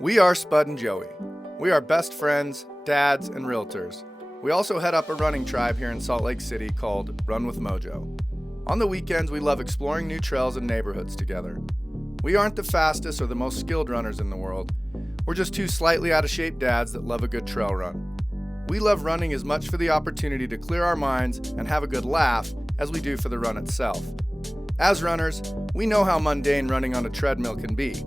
We are Spud and Joey. We are best friends, dads, and realtors. We also head up a running tribe here in Salt Lake City called Run with Mojo. On the weekends, we love exploring new trails and neighborhoods together. We aren't the fastest or the most skilled runners in the world. We're just two slightly out of shape dads that love a good trail run. We love running as much for the opportunity to clear our minds and have a good laugh as we do for the run itself. As runners, we know how mundane running on a treadmill can be.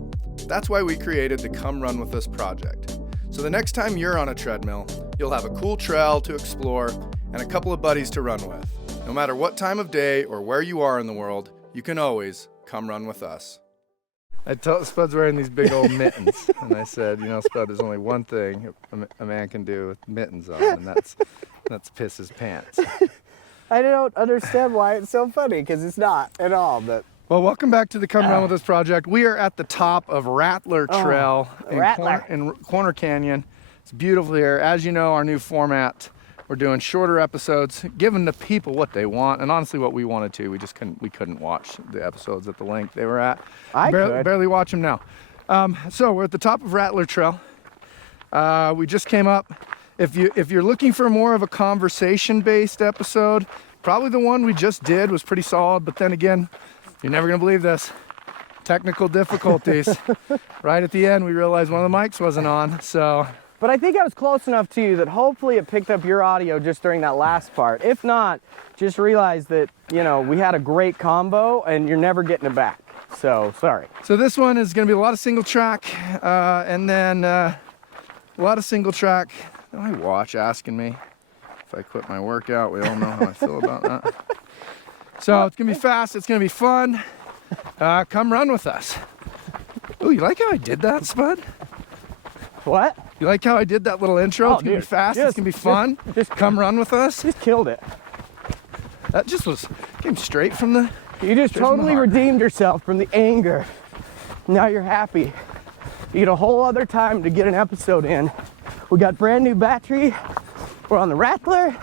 That's why we created the Come Run With Us project. So the next time you're on a treadmill, you'll have a cool trail to explore and a couple of buddies to run with. No matter what time of day or where you are in the world, you can always come run with us. I told Spud's wearing these big old mittens, and I said, you know, Spud, there's only one thing a man can do with mittens on, and that's piss his pants. I don't understand why it's so funny, because it's not at all. But well, welcome back to the Come Run With Us project. We are at the top of Rattler Trail in Corner Canyon. It's beautiful here. As you know, our new format, we're doing shorter episodes, giving the people what they want, and honestly what we wanted to. We couldn't watch the episodes at the length they were at. Barely watch them now. So we're at the top of Rattler Trail. We just came up. If you're looking for more of a conversation-based episode, probably the one we just did was pretty solid, but then again, you're never gonna believe this. Technical difficulties. Right at the end, we realized one of the mics wasn't on, so. But I think I was close enough to you that hopefully it picked up your audio just during that last part. If not, just realize that, you know, we had a great combo and you're never getting it back. So, sorry. So this one is gonna be a lot of single track, and then a lot of single track. My watch asking me if I quit my workout. We all know how I feel about that. So it's gonna be fast, it's gonna be fun. Come run with us. Ooh, you like how I did that, Spud? What? You like how I did that little intro? Oh, it's gonna be fast, it's gonna be fun. Just come run with us. Just killed it. That just came straight from the. You just totally redeemed yourself from the anger. Now you're happy. You get a whole other time to get an episode in. We got brand new battery. We're on the Rattler.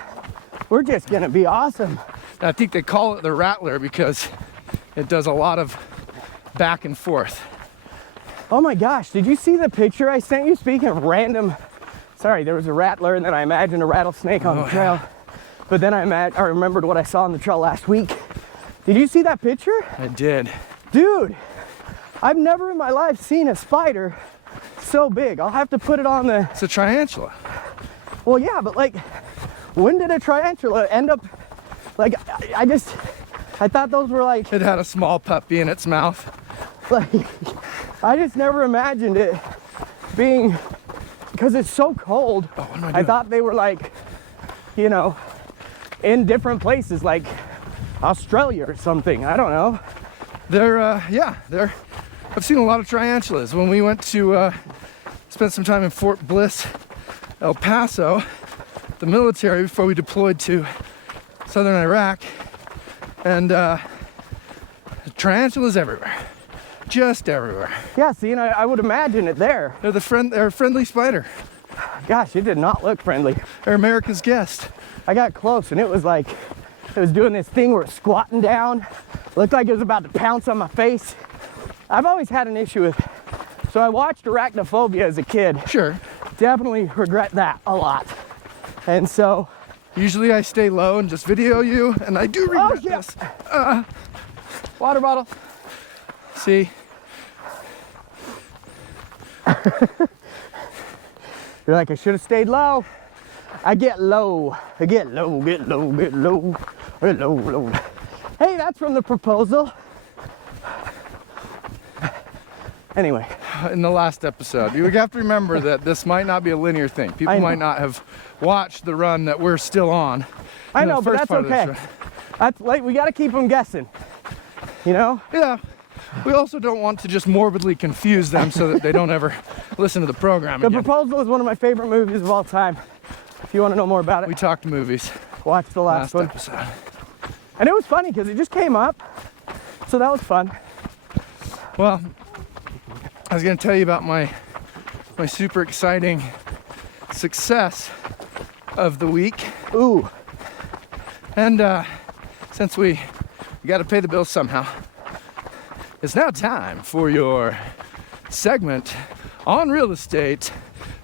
We're just gonna be awesome. I think they call it the Rattler because it does a lot of back and forth. Oh my gosh, did you see the picture I sent you? Speaking of random, sorry, there was a rattler and then I imagined a rattlesnake on the trail. Yeah. But then I remembered what I saw on the trail last week. Did you see that picture? I did. Dude, I've never in my life seen a spider so big. I'll have to put it on the... It's a tarantula. Well, yeah, but like, when did a tarantula end up... Like, I thought those were like... It had a small puppy in its mouth. Like, I just never imagined it being, because it's so cold. Oh, what am I doing? I thought they were like, you know, in different places, like Australia or something. I don't know. I've seen a lot of tarantulas. When we went to spend some time in Fort Bliss, El Paso, the military, before we deployed to southern Iraq, and tarantulas everywhere. Just everywhere. Yeah, see, and I would imagine it there. They're a friendly spider. Gosh, it did not look friendly. They're America's guest. I got close and it was like, it was doing this thing where it's squatting down. Looked like it was about to pounce on my face. I've always had an issue with, so I watched Arachnophobia as a kid. Sure. Definitely regret that a lot. And so. Usually I stay low and just video you, and I do regret this. Water bottle. See? You're like, I should have stayed low. I get low. I get low, get low, get low, get low, low. Hey, that's from The Proposal. Anyway. In the last episode, you have to remember that this might not be a linear thing. People might not have watched the run that we're still on. I know, but that's okay. That's like, we got to keep them guessing. You know? Yeah. We also don't want to just morbidly confuse them so that they don't ever listen to the program again. The Proposal is one of my favorite movies of all time. If you want to know more about it. We talked movies. Watch the last one. Episode. And it was funny because it just came up. So that was fun. Well, I was going to tell you about my super exciting success of the week. Ooh. And since we got to pay the bills somehow, it's now time for your segment on real estate,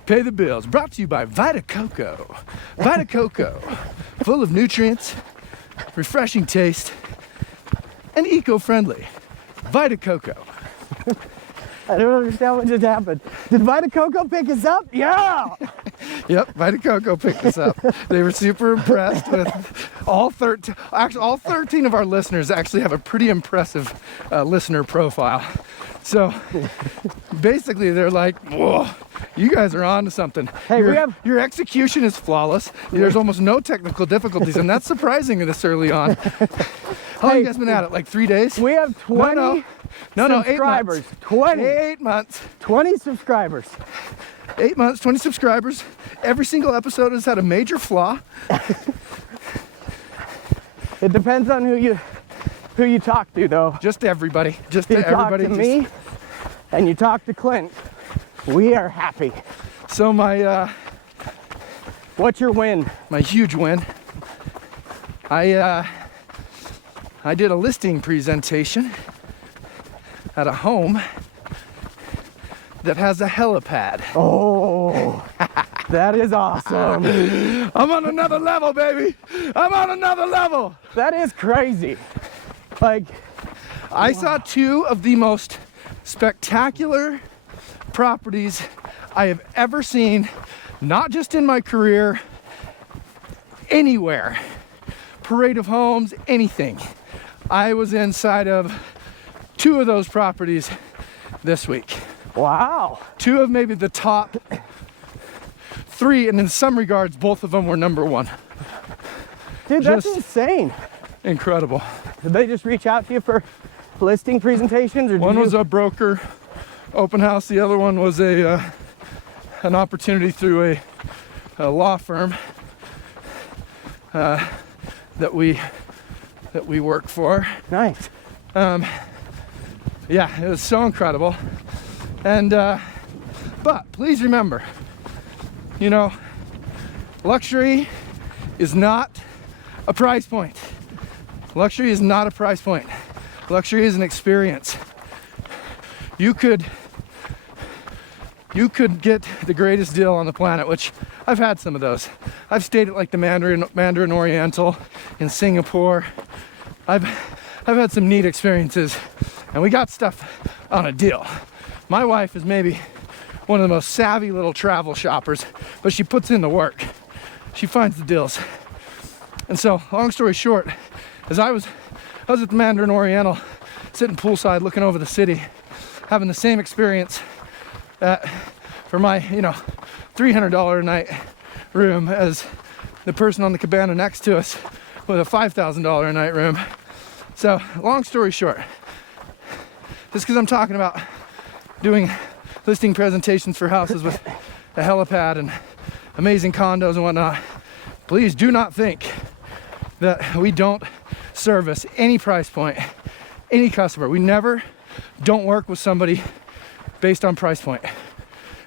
Pay the Bills, brought to you by Vita Coco. Vita Coco, full of nutrients, refreshing taste, and eco-friendly. Vita Coco. I don't understand what just happened. Did Vita Coco pick us up? Yeah! Yep, Vita Coco picked us up. They were super impressed with all 13. Actually, all 13 of our listeners actually have a pretty impressive listener profile. So basically, they're like, "Whoa, you guys are on to something. Hey, your execution is flawless. There's almost no technical difficulties, and that's surprising this early on." How long have you guys been at it? Like 3 days? We have 20 No, 8 subscribers. months. 20. 8 months. 20 subscribers. 8 months, 20 subscribers. Every single episode has had a major flaw. It depends on who you talk to, though. Just everybody. Just If to you talk everybody. to me and you talk to Clint, we are happy. So What's your win? my huge win. I did a listing presentation at a home that has a helipad. Oh, that is awesome. I'm on another level, baby. I'm on another level. That is crazy. Like, I saw two of the most spectacular properties I have ever seen, not just in my career, anywhere. Parade of homes, anything. I was inside of two of those properties this week. wow. Two of maybe the top three, and in some regards, both of them were number one. Dude, that's Just- insane. Incredible. Did they just reach out to you for listing presentations? Or One did was you... a broker open house. The other one was an opportunity through a law firm that we work for. Nice. Yeah, it was so incredible. And but please remember, luxury is not a price point. Luxury is not a price point. Luxury is an experience. You could get the greatest deal on the planet, which I've had some of those. I've stayed at like the Mandarin Oriental in Singapore. I've had some neat experiences, and we got stuff on a deal. My wife is maybe one of the most savvy little travel shoppers, but she puts in the work. She finds the deals. And so, long story short, as I was at the Mandarin Oriental, sitting poolside looking over the city, having the same experience for my, $300 a night room as the person on the cabana next to us with a $5,000 a night room. So, long story short, just because I'm talking about doing listing presentations for houses with a helipad and amazing condos and whatnot, please do not think that we don't service any price point, any customer. We never don't work with somebody based on price point.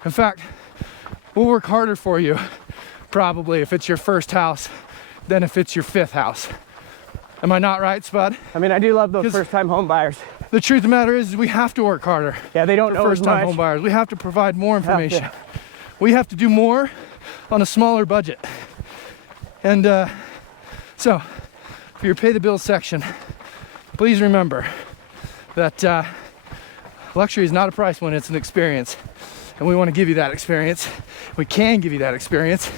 In fact, we'll work harder for you probably if it's your first house than if it's your fifth house. Am I not right, Spud? I mean, I do love those 'Cause- first-time home buyers. The truth of the matter is we have to work harder. Yeah, they don't know as First-time much. home buyers. We have to provide more information. to. We have to do more on a smaller budget. And so, for your pay the bills section, please remember that luxury is not a price point, it's an experience. And we want to give you that experience. We can give you that experience.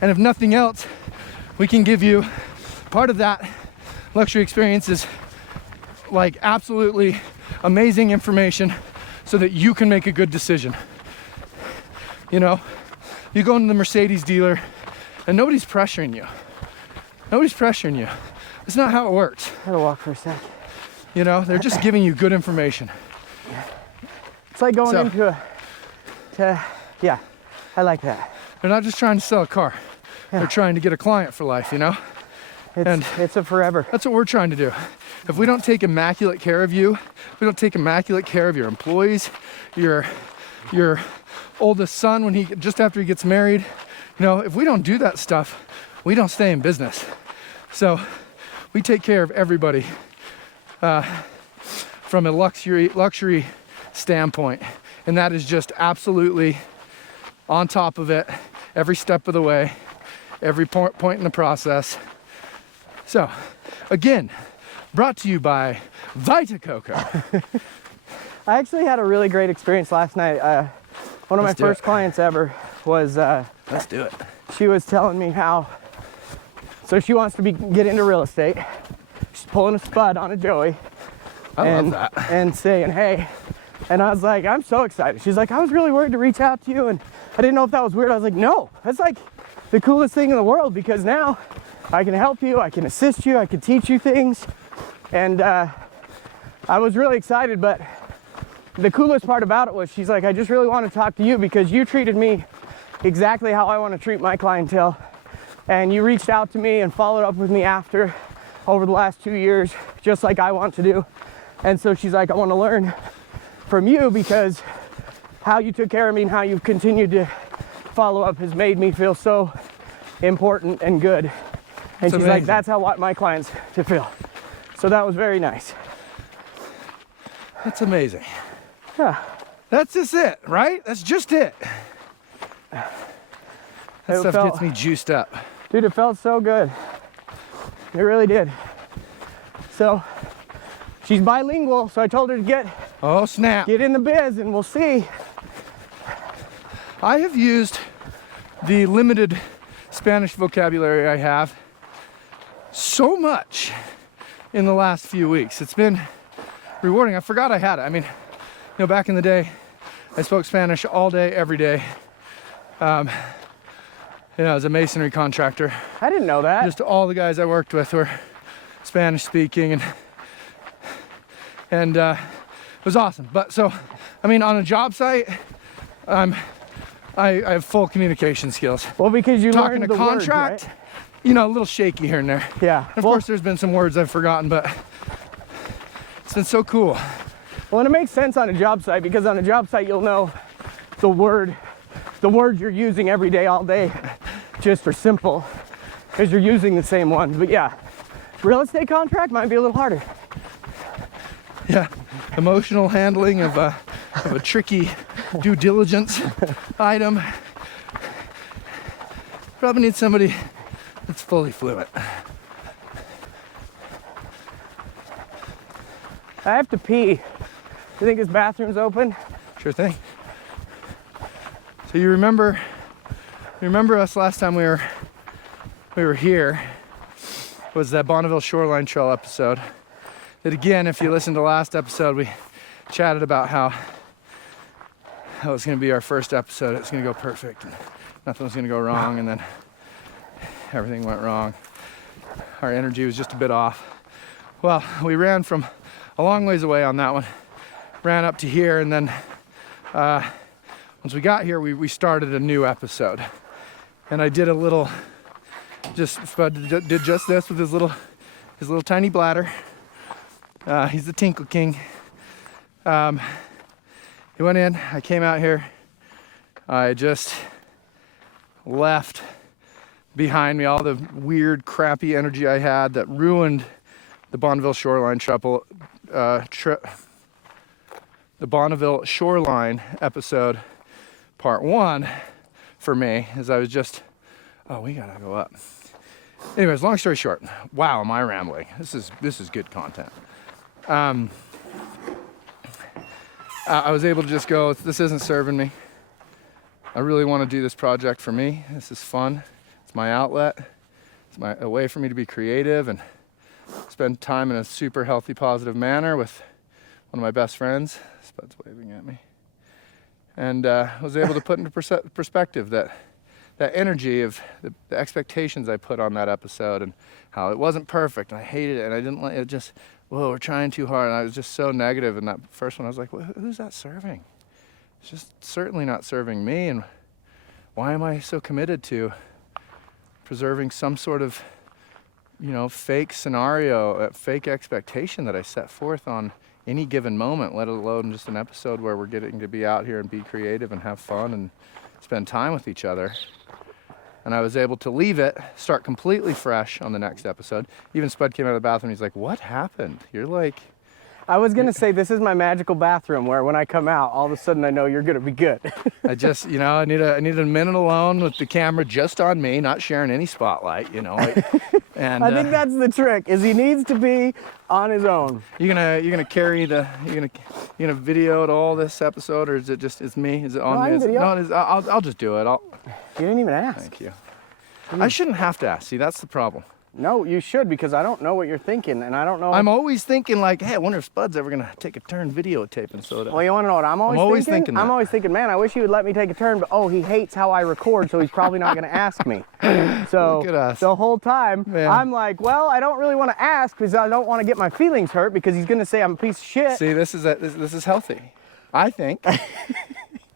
And if nothing else, we can give you part of that luxury experience is like absolutely amazing information so that you can make a good decision. You go into the Mercedes dealer and nobody's pressuring you. Nobody's pressuring you. It's not how it works. I gotta walk for a sec. They're just giving you good information. It's like going So- into yeah, I like that. They're not just trying to sell a car. They're trying to get a client for life, It's a forever. That's what we're trying to do. If we don't take immaculate care of you, if we don't take immaculate care of your employees, your oldest son when just after he gets married, if we don't do that stuff, we don't stay in business. So we take care of everybody from a luxury standpoint. And that is just absolutely on top of it every step of the way, every point in the process. So, again, brought to you by Vita Coco. I actually had a really great experience last night. One of my first clients ever was, Let's do it. she was telling me how, so she wants to get into real estate. She's pulling a spud on a Joey. Love that. And saying, hey, and I was like, I'm so excited. She's like, I was really worried to reach out to you, and I didn't know if that was weird. I was like, no, that's like the coolest thing in the world, because now I can help you, I can assist you, I can teach you things. And I was really excited, but the coolest part about it was she's like, I just really want to talk to you because you treated me exactly how I want to treat my clientele. And you reached out to me and followed up with me after, over the last 2 years, just like I want to do. And so she's like, I want to learn from you because how you took care of me and how you've continued to follow up has made me feel so important and good. And That's she's amazing. like, that's how I want my clients to feel. So that was very nice. That's amazing. Yeah. That's just it, right? That's just it. That It stuff felt- gets me juiced up. Dude, it felt so good. It really did. So she's bilingual, so I told her to get Oh, snap. in the biz and we'll see. I have used the limited Spanish vocabulary I have so much in the last few weeks. It's been rewarding. I forgot I had it. I mean, back in the day, I spoke Spanish all day, every day. As a masonry contractor, I didn't know that. just all the guys I worked with were Spanish speaking, and it was awesome. But so, I mean, on a job site, I have full communication skills. Well, because you Talking learned to the contract, word, right? a little shaky here and there. Yeah. Of Well, course, there's been some words I've forgotten, but it's been so cool. well, and it makes sense on a job site because on a job site you'll know the words you're using every day, all day, just for simple, because you're using the same ones. But yeah, real estate contract might be a little harder. Yeah, emotional handling of a tricky due diligence item. Probably need somebody that's fully fluent. I have to pee. You think this bathroom's open? Sure thing. So you remember us last time we were here was that Bonneville Shoreline Trail episode. That again, if you listened to last episode, we chatted about how it was going to be our first episode. It's going to go perfect. And nothing was going to go wrong, and then everything went wrong. Our energy was just a bit off. Well, we ran from a long ways away on that one. Ran up to here, and then once we got here, we started a new episode. And I did a little, Spud did just this with his little tiny bladder. He's the Tinkle King. He went in, I came out here. I just left behind me all the weird, crappy energy I had that ruined the Bonneville Shoreline the Bonneville Shoreline episode, part 1, for me, as I was just, we gotta go up. Anyways, long story short, wow, am I rambling? This is good content. I was able to just go, this isn't serving me. I really want to do this project for me. This is fun. It's my outlet. It's a way for me to be creative and spend time in a super healthy, positive manner with one of my best friends. Spud's waving at me. And was able to put into perspective that energy of the expectations I put on that episode and how it wasn't perfect and I hated it and I didn't like it. Just, whoa, we're trying too hard. And I was just so negative in that first one. I was like, well, who's that serving? It's just certainly not serving me. And why am I so committed to preserving some sort of, fake scenario, fake expectation that I set forth on any given moment, let alone just an episode where we're getting to be out here and be creative and have fun and spend time with each other. And I was able to leave it, start completely fresh on the next episode. Even Spud came out of the bathroom, he's like, what happened? You're like I was gonna say this is my magical bathroom where when I come out, all of a sudden I know you're gonna be good. I just, I need a minute alone with the camera just on me, not sharing any spotlight, And I think that's the trick. Is he needs to be on his own. you're gonna carry you're gonna video it all this episode, or is it just it's me? Is it on No, I me? can video. No, I'll just do it. You didn't even ask. Thank you. I shouldn't have to ask. See, that's the problem. No, you should, because I don't know what you're thinking, and I don't know. I'm always thinking like, hey, I wonder if Spud's ever gonna take a turn videotaping. So Well, you want to know what I'm always thinking? that. I'm always thinking, man, I wish he would let me take a turn, but he hates how I record, so he's probably not going to ask me. So Look at us. the whole time, Man. I'm like, well, I don't really want to ask because I don't want to get my feelings hurt because he's going to say I'm a piece of shit. See, this is healthy. I think.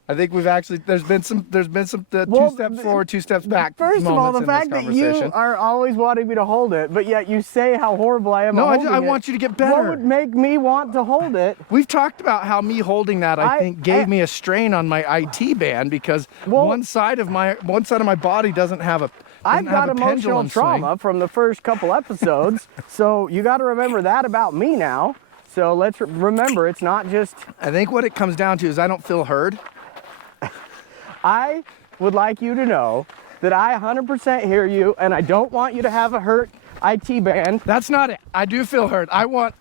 I think we've actually there's been some 2 steps forward, 2 steps back. First of all, the moments in fact this that you conversation. are always wanting me to hold it, but yet you say how horrible I am. No, at holding I it. want you to get What better. would make me want to hold it? We've talked about how me holding that I think gave me a strain on my IT band because one side of my body doesn't have a I've got emotional pendulum trauma swing. from the first couple episodes, so you got to remember that about me now. So let's remember, it's not just. I think what it comes down to is I don't feel heard. I would like you to know that I 100% hear you, and I don't want you to have a hurt IT band. That's not it. I do feel heard. I want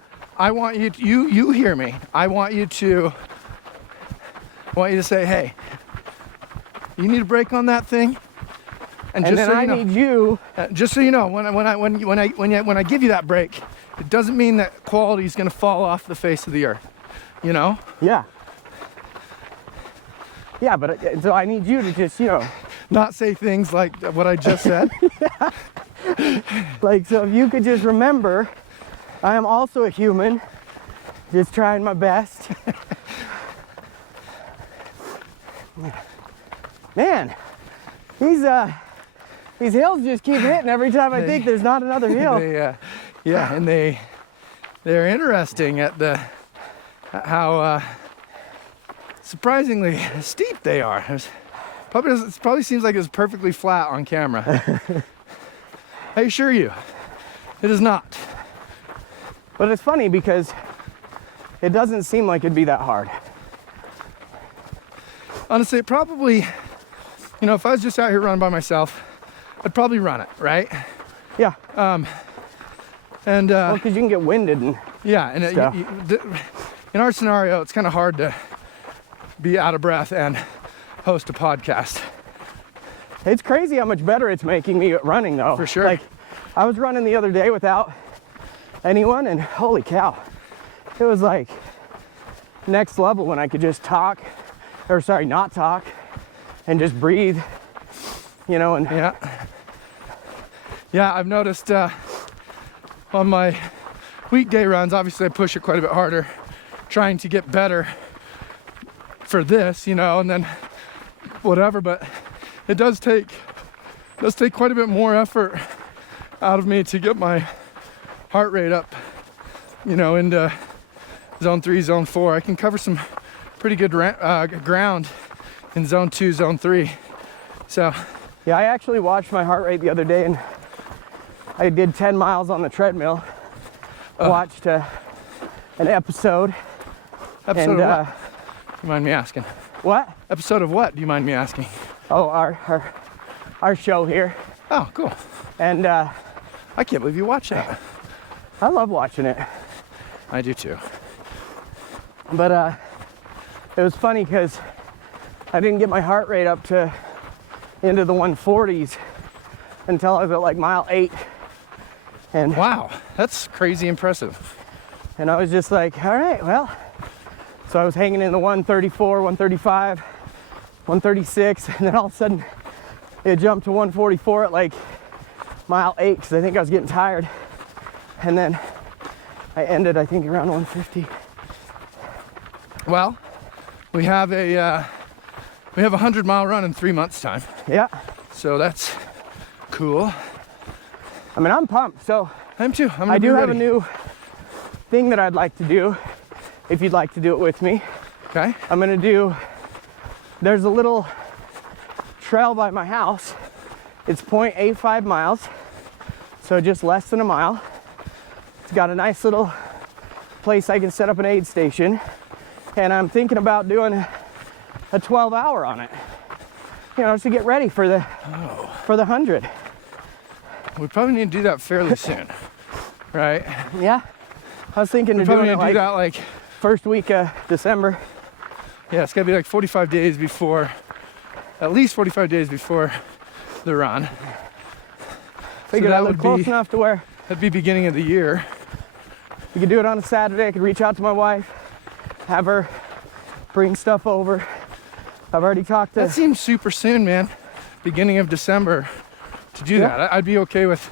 you to, you hear me. I want you to say, hey, you need a break on that thing. And then so I you know, need you. just so you know, when I give you that break, it doesn't mean that quality is going to fall off the face of the earth. Yeah. Yeah, but so I need you to just, not say things like what I just said. like, so if you could just remember, I am also a human, just trying my best. Man, these hills just keep hitting every time I think there's not another hill. And they're interesting at how surprisingly steep they are. It probably seems like it's perfectly flat on camera. I assure you, it is not. But it's funny because it doesn't seem like it'd be that hard. Honestly, it probably, if I was just out here running by myself, I'd probably run it, right? Yeah. Well, because you can get winded and stuff. In our scenario, it's kind of hard to be out of breath and host a podcast. It's crazy how much better it's making me at running, though. For sure. Like, I was running the other day without anyone, and holy cow, it was like next level when I could just not talk, and just breathe, and Yeah, I've noticed on my weekday runs, obviously I push it quite a bit harder, trying to get better for this, and then whatever, but it does take quite a bit more effort out of me to get my heart rate up, into zone 3, zone 4. I can cover some pretty good ground in zone 2, zone 3. So yeah, I actually watched my heart rate the other day, and I did 10 miles on the treadmill. Watched an episode. Episode of what? Do you mind me asking? What? Episode of what? Do you mind me asking? Oh, our show here. Oh, cool. And I can't believe you watch that. I love watching it. I do too. But it was funny because I didn't get my heart rate up to into the 140s until I was at like mile 8. And wow, that's crazy impressive. And I was just like, all right, well. So I was hanging in the 134, 135, 136, and then all of a sudden it jumped to 144 at like mile 8 because I think I was getting tired. And then I ended, I think, around 150. Well, we have a 100-mile run in 3 months' time. Yeah. So that's cool. I mean, I'm pumped. So I'm too. I do have a new thing that I'd like to do. If you'd like to do it with me. Okay. There's a little trail by my house. It's 0.85 miles, so just less than a mile. It's got a nice little place I can set up an aid station, and I'm thinking about doing a 12-hour on it. You know, just to get ready for the 100. We probably need to do that fairly soon, right? Yeah, I was thinking We of probably doing need it to do like that like, first week of December. yeah, it's gotta be like 45 days before, at least 45 days before the run. Figured that I live would close be- enough to where That'd be beginning of the year. we could do it on a Saturday. I could reach out to my wife, have her bring stuff over. I've already talked to. That seems super soon, man. Beginning of December to do that. I'd be okay with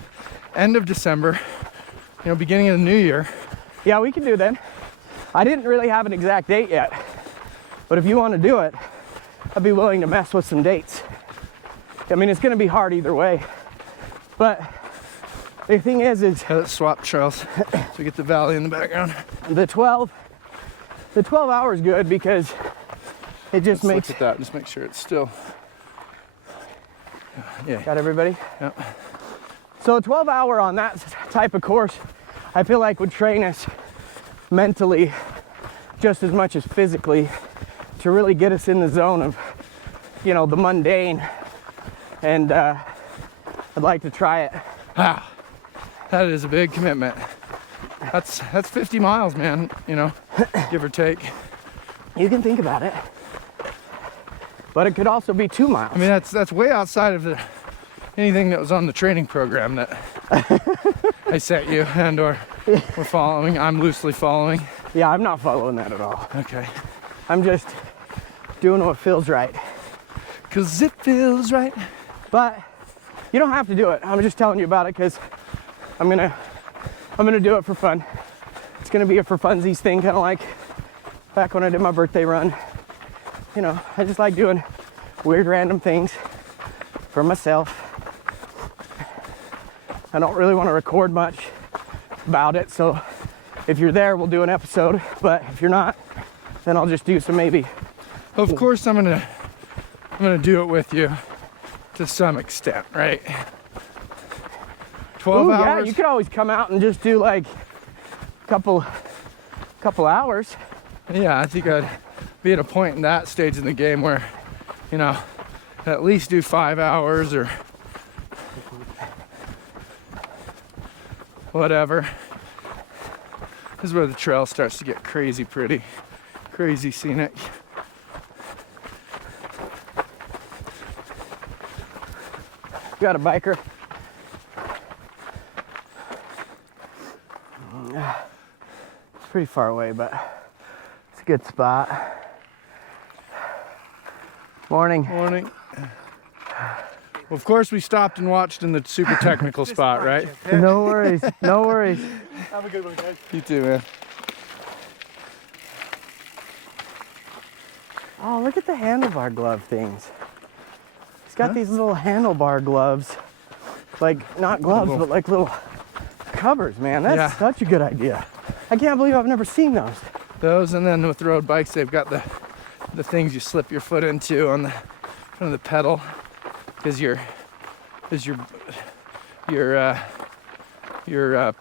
end of December, you know, beginning of the new year. Yeah, we can do that. I didn't really have an exact date yet, but if you want to do it, I'd be willing to mess with some dates. I mean, it's going to be hard either way, but the thing is Yeah, let's swap trails so we get the valley in the background. the 12 hours good because it just Let's makes. look at that. Just make sure it's still. Yeah. Got everybody? Yep. So a 12-hour on that type of course, I feel like would train us mentally just as much as physically to really get us in the zone of, you know, the mundane. And I'd like to try it. Wow. That is a big commitment. That's 50 miles, man, you know, give or take. You can think about it. But it could also be 2 miles. I mean, that's way outside of anything that was on the training program that I sent you and or we're following. I'm loosely following. Yeah, I'm not following that at all. Okay. I'm just doing what feels right. 'Cause it feels right. But you don't have to do it. I'm just telling you about it because I'm gonna do it for fun. It's gonna be a for funsies thing, kind of like back when I did my birthday run. You know, I just like doing weird random things for myself. I don't really want to record much about it, so if you're there, we'll do an episode. But if you're not, then I'll just do some maybe. Of course, I'm gonna do it with you to some extent, right? 12 Ooh, hours. yeah, you could always come out and just do like a couple hours. Yeah, I think I'd be at a point in that stage in the game where, you know, at least do 5 hours or whatever. This is where the trail starts to get crazy pretty, crazy scenic. You got a biker? It's pretty far away, but it's a good spot. Morning. Morning. Well, of course, we stopped and watched in the super technical spot, right? No worries, no worries. Have a good one, guys. You too, man. Oh, look at the handlebar glove things. He's got these little handlebar gloves. Like, not gloves, but like little covers, man. That's such a good idea. I can't believe I've never seen those. Those, and then with road bikes, they've got the things you slip your foot into on the front of the pedal, because your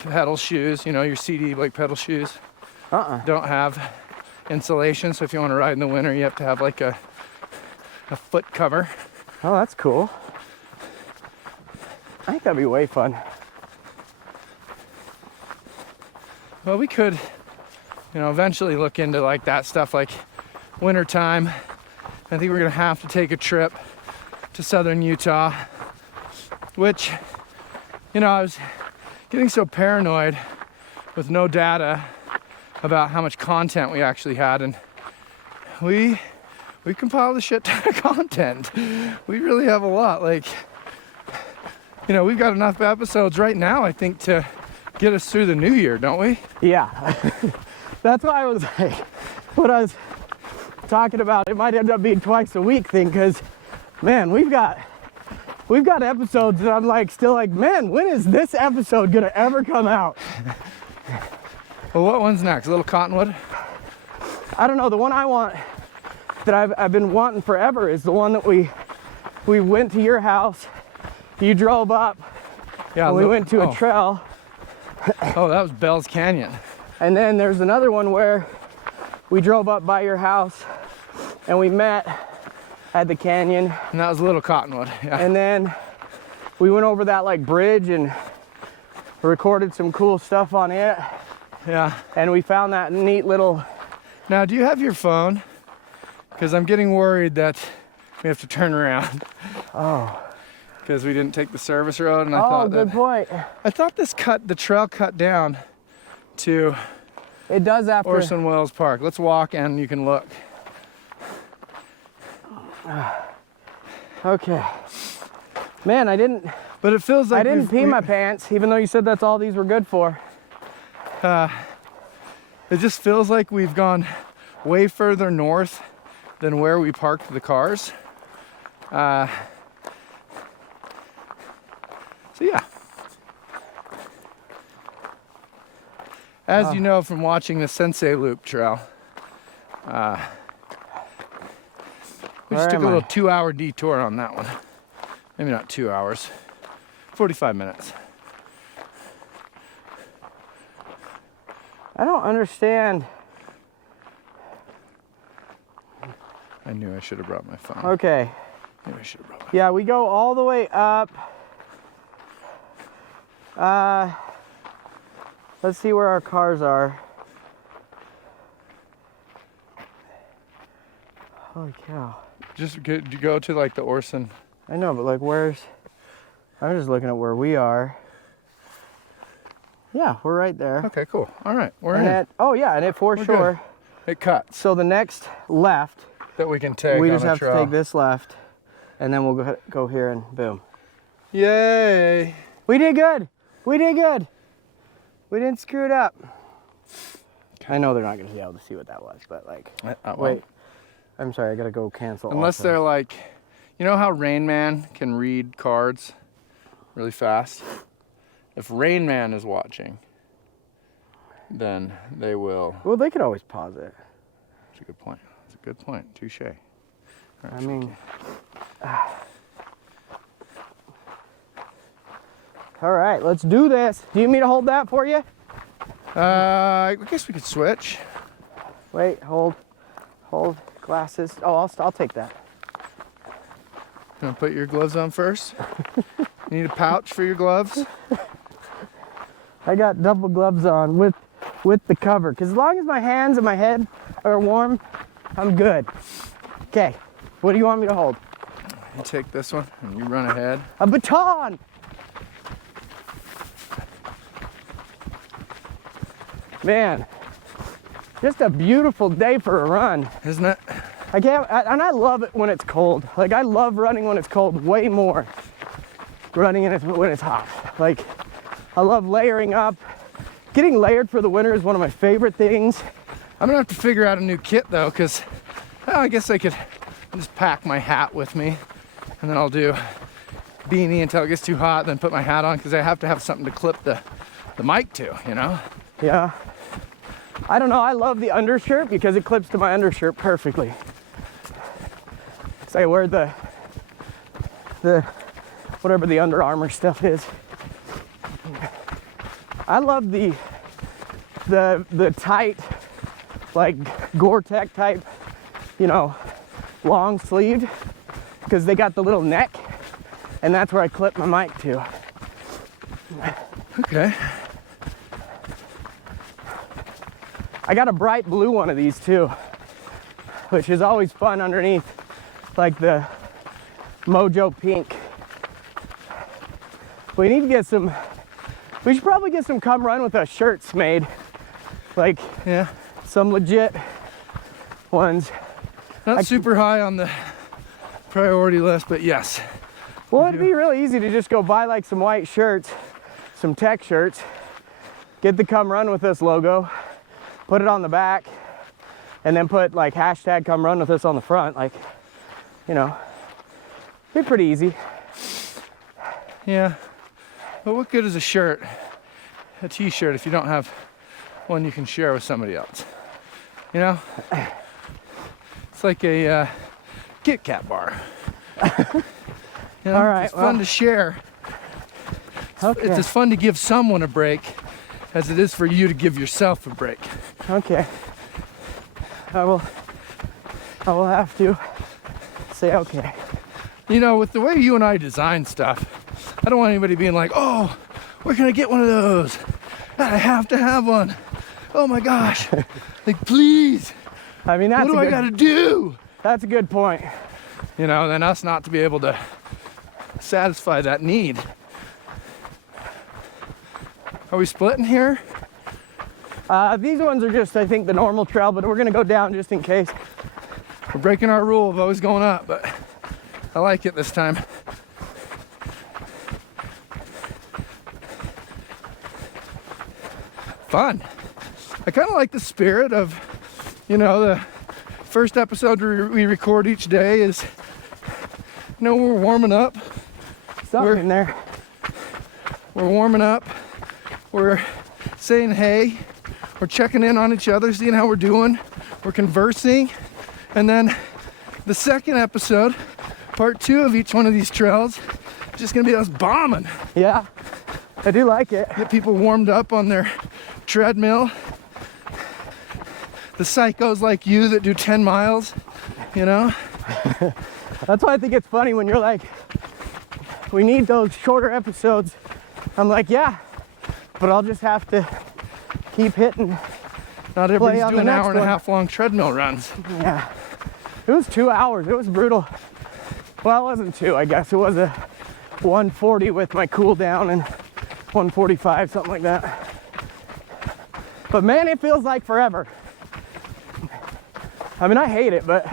pedal shoes, you know, your CD like pedal shoes, don't have insulation. So if you want to ride in the winter, you have to have like a foot cover. Oh, that's cool. I think that'd be way fun. Well, we could, you know, eventually look into like that stuff, like wintertime. I think we're gonna have to take a trip to southern Utah, which, you know, I was getting so paranoid with no data about how much content we actually had, and we compiled a shit ton of content. We really have a lot. Like, you know, we've got enough episodes right now, I think, to get us through the new year, don't we? Yeah. That's why I was like, what I was talking about, it might end up being twice a week thing, because man, we've got episodes that I'm like still like, man, when is this episode gonna ever come out? Well, what one's next? A little Cottonwood? I don't know. The one I want, that I've been wanting forever, is the one that we went to your house, you drove up, Yeah, and we went to a trail. Oh, that was Bell's Canyon. And then there's another one where we drove up by your house and we met at the canyon. And that was Little Cottonwood. Yeah. And then we went over that like bridge and recorded some cool stuff on it. Yeah. And we found that neat little. Now, do you have your phone? Because I'm getting worried that we have to turn around. Oh. Because we didn't take the service road, and I thought good point. I thought the trail cut down to It does after. Orson Welles Park. Let's walk and you can look. Okay. Man, But it feels like I didn't pee my pants, even though you said that's all these were good for. It just feels like we've gone way further north than where we parked the cars. So yeah. As you know from watching the Sensei Loop Trail, we just took a little 2-hour detour on that one. Maybe not 2 hours, 45 minutes. I don't understand. I knew I should have brought my phone. Okay. Maybe I should have brought my Yeah, we go all the way up. Let's see where our cars are. Holy cow. Just go to like the Orson. I know, but like I'm just looking at where we are. Yeah, we're right there. Okay, cool. All right, we're And in. oh yeah, and it for We're sure. Good. It cuts So the next left, that we can take. we on just a have trail. to take this left, and then we'll go here and boom. Yay! We did good. We did good. We didn't screw it up. I know they're not going to be able to see what that was, but like, wait. I'm sorry, I got to go cancel. Unless they're like, you know how Rain Man can read cards really fast? If Rain Man is watching, then they will. Well, they could always pause it. That's a good point. That's a good point. Touche. All right, I mean, all right, let's do this. Do you need me to hold that for you? I guess we could switch. Wait, hold, glasses. Oh, I'll take that. You want to put your gloves on first? You need a pouch for your gloves? I got double gloves on with the cover, because as long as my hands and my head are warm, I'm good. Okay, what do you want me to hold? You take this one and you run ahead. A baton! Man, just a beautiful day for a run. Isn't it? And I love it when it's cold. Like, I love running when it's cold way more running when it's hot. Like, I love layering up. Getting layered for the winter is one of my favorite things. I'm gonna have to figure out a new kit though, because I guess I could just pack my hat with me and then I'll do beanie until it gets too hot, then put my hat on, because I have to have something to clip the mic to, you know? Yeah. I don't know, I love the undershirt because it clips to my undershirt perfectly. So I wear the whatever the Under Armour stuff is. I love the tight, like Gore-Tex type, you know, long sleeved, because they got the little neck, and that's where I clip my mic to. Okay. I got a bright blue one of these too, which is always fun underneath, like the Mojo pink. We need to get some, we should probably get some Come Run With Us shirts made. Like, Yeah. some legit ones. Not super high on the priority list, but yes. Well, it'd be really easy to just go buy like some white shirts, some tech shirts, get the Come Run With Us logo, put it on the back, and then put like hashtag Come Run With Us on the front. Like, you know, it'd be pretty easy. Yeah. But what good is a shirt, a t-shirt, if you don't have one you can share with somebody else? You know? It's like a Kit Kat bar. You know, All right, it's fun to share. Okay. It's as fun to give someone a break as it is for you to give yourself a break. Okay. I will have to say okay. You know, with the way you and I design stuff, I don't want anybody being like, oh, where can I get one of those? I have to have one. Oh my gosh. Like, please. I mean, What do I gotta do? That's a good point. You know, then us not to be able to satisfy that need. Are we splitting here? These ones are just, I think, the normal trail, but we're gonna go down just in case. We're breaking our rule of always going up, but I like it this time. Fun. I kind of like the spirit of, you know, the first episode we record each day is, you know, we're warming up. Something in there. We're warming up. We're saying hey. We're checking in on each other, seeing how we're doing. We're conversing. And then the second episode, part 2 of each one of these trails, is just gonna be us bombing. Yeah, I do like it. Get people warmed up on their treadmill. The psychos like you that do 10 miles, you know? That's why I think it's funny when you're like, we need those shorter episodes. I'm like, yeah, but I'll just have to keep hitting. Not everybody's on the doing an next hour and a one. half long treadmill runs. Yeah, it was 2 hours. It was brutal. Well, it wasn't 2, I guess. It was a 140 with my cool down and 145, something like that. But man, it feels like forever. I mean, I hate it, but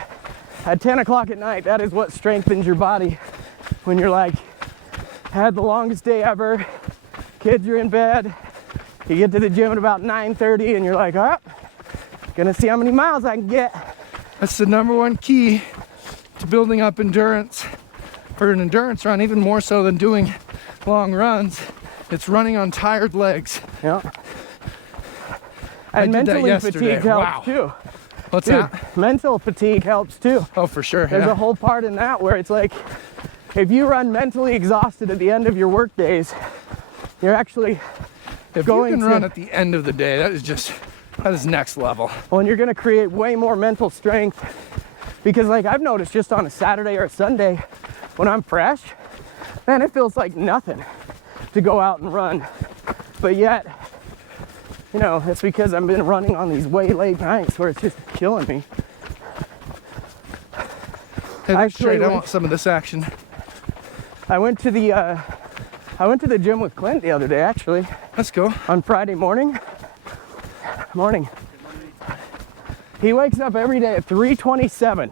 at 10 o'clock at night, that is what strengthens your body. When you're like, had the longest day ever, kids are in bed, you get to the gym at about 9:30 and you're like, oh, gonna see how many miles I can get. That's the number one key to building up endurance for an endurance run, even more so than doing long runs. It's running on tired legs. Yeah. I And did that mentally yesterday. fatigue helps Wow. too. What's Dude, that? mental fatigue helps too. Oh, for sure. There's Yeah. a whole part in that where it's like, if you run mentally exhausted at the end of your work days, you're actually If you going can to- run at the end of the day, that is next level. well, and you're gonna create way more mental strength. Because like I've noticed just on a Saturday or a Sunday, when I'm fresh, man, it feels like nothing to go out and run. But yet, you know, it's because I've been running on these way late nights where it's just killing me. Hey, that's Actually, straight. I when- want some of this action. I went to the gym with Clint the other day, actually, Let's go. on Friday morning. Morning. He wakes up every day at 3:27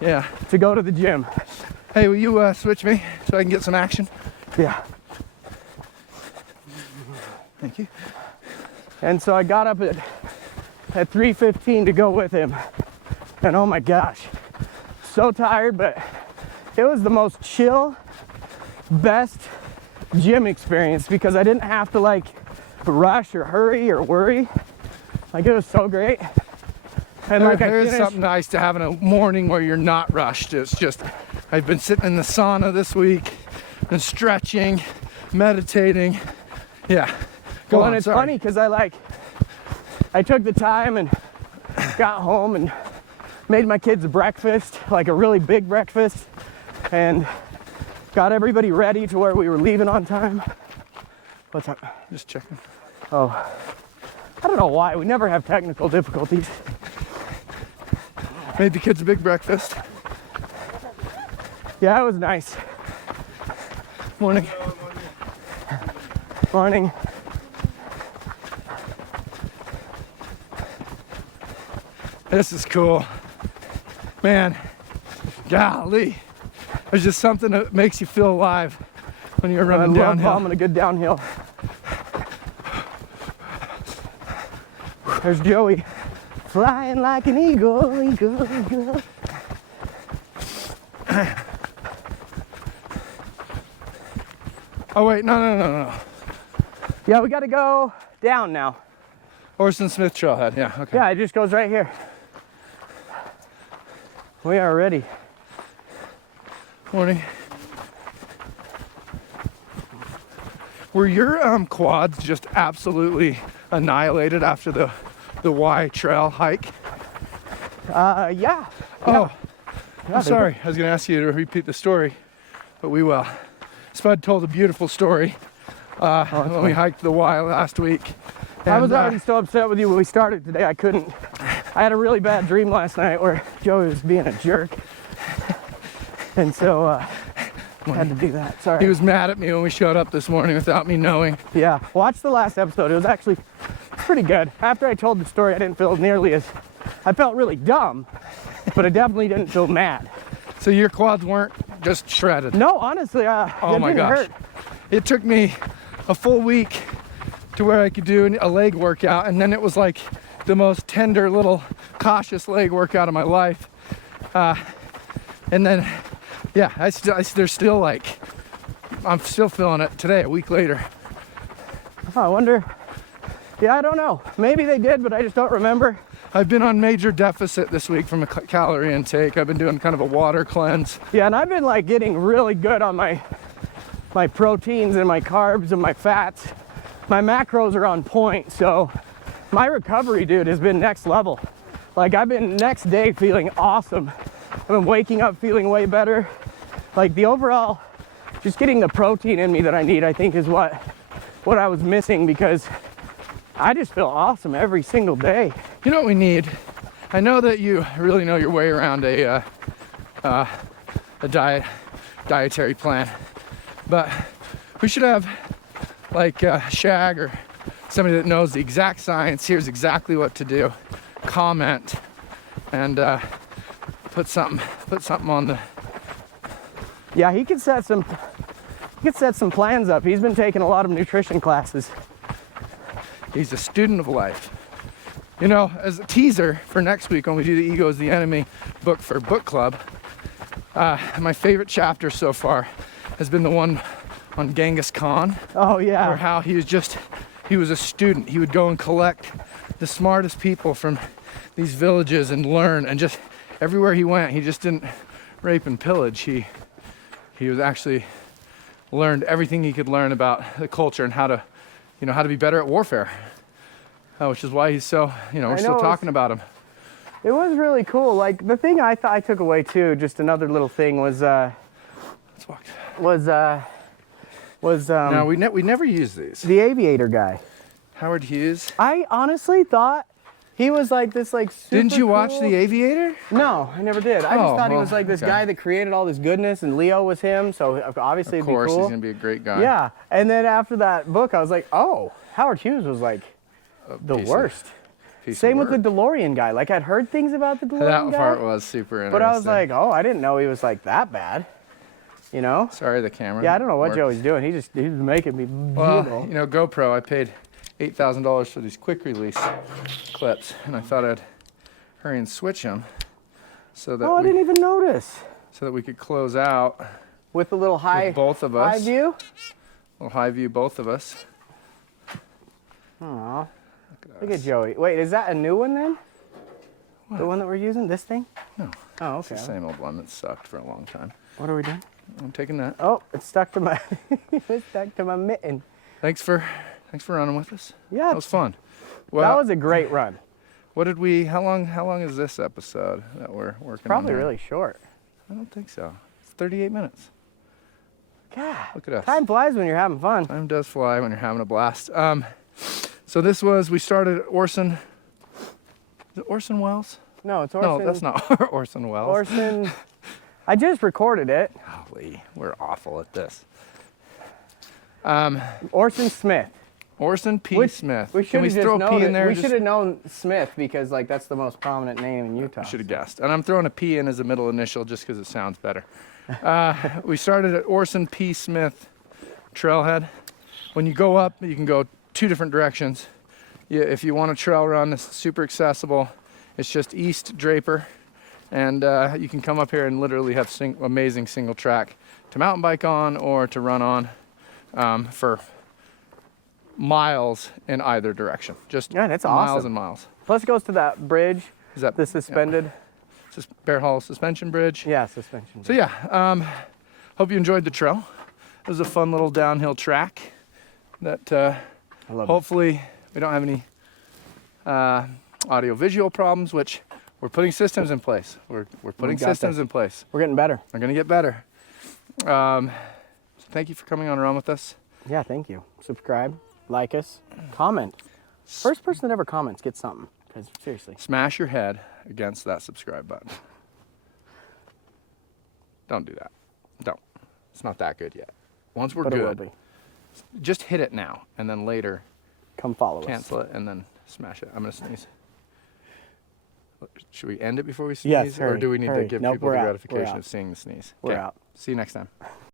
Yeah. to go to the gym. Hey, will you switch me so I can get some action? Yeah. Thank you. And so I got up at 3:15 to go with him. And oh my gosh, so tired, but it was the most chill, best gym experience because I didn't have to like rush or hurry or worry. Like it was so great. And like I There's finished, something nice to having a morning where you're not rushed. It's just, I've been sitting in the sauna this week and stretching, meditating. Yeah. Go well, on, and it's sorry. funny because I took the time and got home and made my kids breakfast, like a really big breakfast, and got everybody ready to where we were leaving on time. What's up? Just checking. Oh, I don't know why. We never have technical difficulties. Made the kids a big breakfast. Yeah, it was nice. Morning. Morning. This is cool. Man, golly. There's just something that makes you feel alive when you're I running love downhill. bombing a good downhill. There's Joey. Flying like an eagle, eagle, eagle. Oh wait, no. Yeah, we gotta go down now. Orson Smith Trailhead, yeah, okay. Yeah, it just goes right here. We are ready. Morning. Were your quads just absolutely annihilated after the Y trail hike? Yeah. Oh, Yeah, I'm sorry. I was going to ask you to repeat the story, but we will. Spud told a beautiful story when we hiked the Y last week. I was already so upset with you when we started today. I couldn't. I had a really bad dream last night where Joey was being a jerk. And so I had to do that. Sorry. He was mad at me when we showed up this morning without me knowing. Yeah. Watch the last episode. It was actually pretty good. After I told the story, I didn't feel nearly as... I felt really dumb, but I definitely didn't feel mad. So your quads weren't just shredded? No, honestly, oh it my didn't gosh. hurt. It took me a full week to where I could do a leg workout, and then it was like the most tender little cautious leg workout of my life. And then, yeah, there's still like, I'm still feeling it today, a week later. Oh, I wonder, yeah, I don't know. Maybe they did, but I just don't remember. I've been on major deficit this week from a calorie intake. I've been doing kind of a water cleanse. Yeah, and I've been like getting really good on my proteins and my carbs and my fats. My macros are on point, so my recovery, dude, has been next level. Like, I've been next day feeling awesome. I've been waking up feeling way better. Like, the overall, just getting the protein in me that I need, I think is what I was missing, because I just feel awesome every single day. You know what we need? I know that you really know your way around a dietary plan, but we should have like Shag or somebody that knows the exact science, here's exactly what to do, comment, and put something on the... Yeah, he could set some plans up. He's been taking a lot of nutrition classes. He's a student of life. You know, as a teaser for next week when we do the Ego is the Enemy book for book club, my favorite chapter so far has been the one on Genghis Khan. Oh yeah. Or how he was a student. He would go and collect the smartest people from these villages and learn, and just everywhere he went, he just didn't rape and pillage. He was actually learned everything he could learn about the culture and how to be better at warfare. Which is why he's so, we're still talking about him. It was really cool. Like, the thing I took away too, just another little thing was, Let's walk. No, we never use these. The aviator guy. Howard Hughes. I honestly thought he was like this, like, super Didn't you watch cool... The Aviator? No, I never did. I just thought he was like this guy that created all this goodness, and Leo was him, so obviously it'd be cool. Of course, he's gonna be a great guy. Yeah, and then after that book, I was like, oh, Howard Hughes was like the worst. Same with the DeLorean guy. Like, I'd heard things about the DeLorean guy. That part was super interesting. But I was like, oh, I didn't know he was like that bad. You know? Sorry, the camera. Yeah, I don't know what Joey's doing. He was making me well, GoPro, I paid $8,000 for these quick release clips, and I thought I'd hurry and switch them so that I didn't even notice. So that we could close out with the little high with both of us. High view? Little high view, both of us. Aw. Look at Joey. Wait, is that a new one then? What? The one that we're using? This thing? No. Oh, okay. It's the same old one that sucked for a long time. What are we doing? I'm taking that. Oh, it's stuck to my it's stuck to my mitten. Thanks for running with us. Yeah. That was fun. Well, that was a great run. What did we how long is this episode that we're working on? Probably really short. I don't think so. It's 38 minutes. God. Look at us. Time flies when you're having fun. Time does fly when you're having a blast. So we started at Orson. Is it Orson Welles? No, it's Orson. No, that's not Orson Welles. Orson. I just recorded it. Golly, we're awful at this. Orson Smith. Orson P. Smith. We Can we throw a P in there? We should have known Smith because like that's the most prominent name in Utah. I should have guessed. And I'm throwing a P in as a middle initial just because it sounds better. We started at Orson P. Smith Trailhead. When you go up, you can go two different directions. If you want a trail run, it's super accessible. It's just East Draper. And you can come up here and literally have amazing single track to mountain bike on or to run on for miles in either direction. Just that's miles awesome. and miles. Plus it goes to that bridge. Is that the suspended? It's just Bear Hall suspension bridge. Yeah, suspension. So yeah, hope you enjoyed the trail. It was a fun little downhill track. that I love it. hopefully we don't have any audio visual problems, which we're putting systems in place. We're putting got systems this. in place. We're getting better. We're gonna get better. Thank you for coming on a run with us. Yeah, thank you. Subscribe, like us, comment. First person that ever comments gets something. Because seriously. Smash your head against that subscribe button. Don't do that. Don't. It's not that good yet. Once we're But it will good, be. just hit it now, and then later Come follow us. cancel it, and then smash it. I'm gonna sneeze. Should we end it before we sneeze? Yes, or hurry, do we need to hurry. give Nope, people we're the out, we're gratification out. of seeing the sneeze? We're Okay. out. See you next time.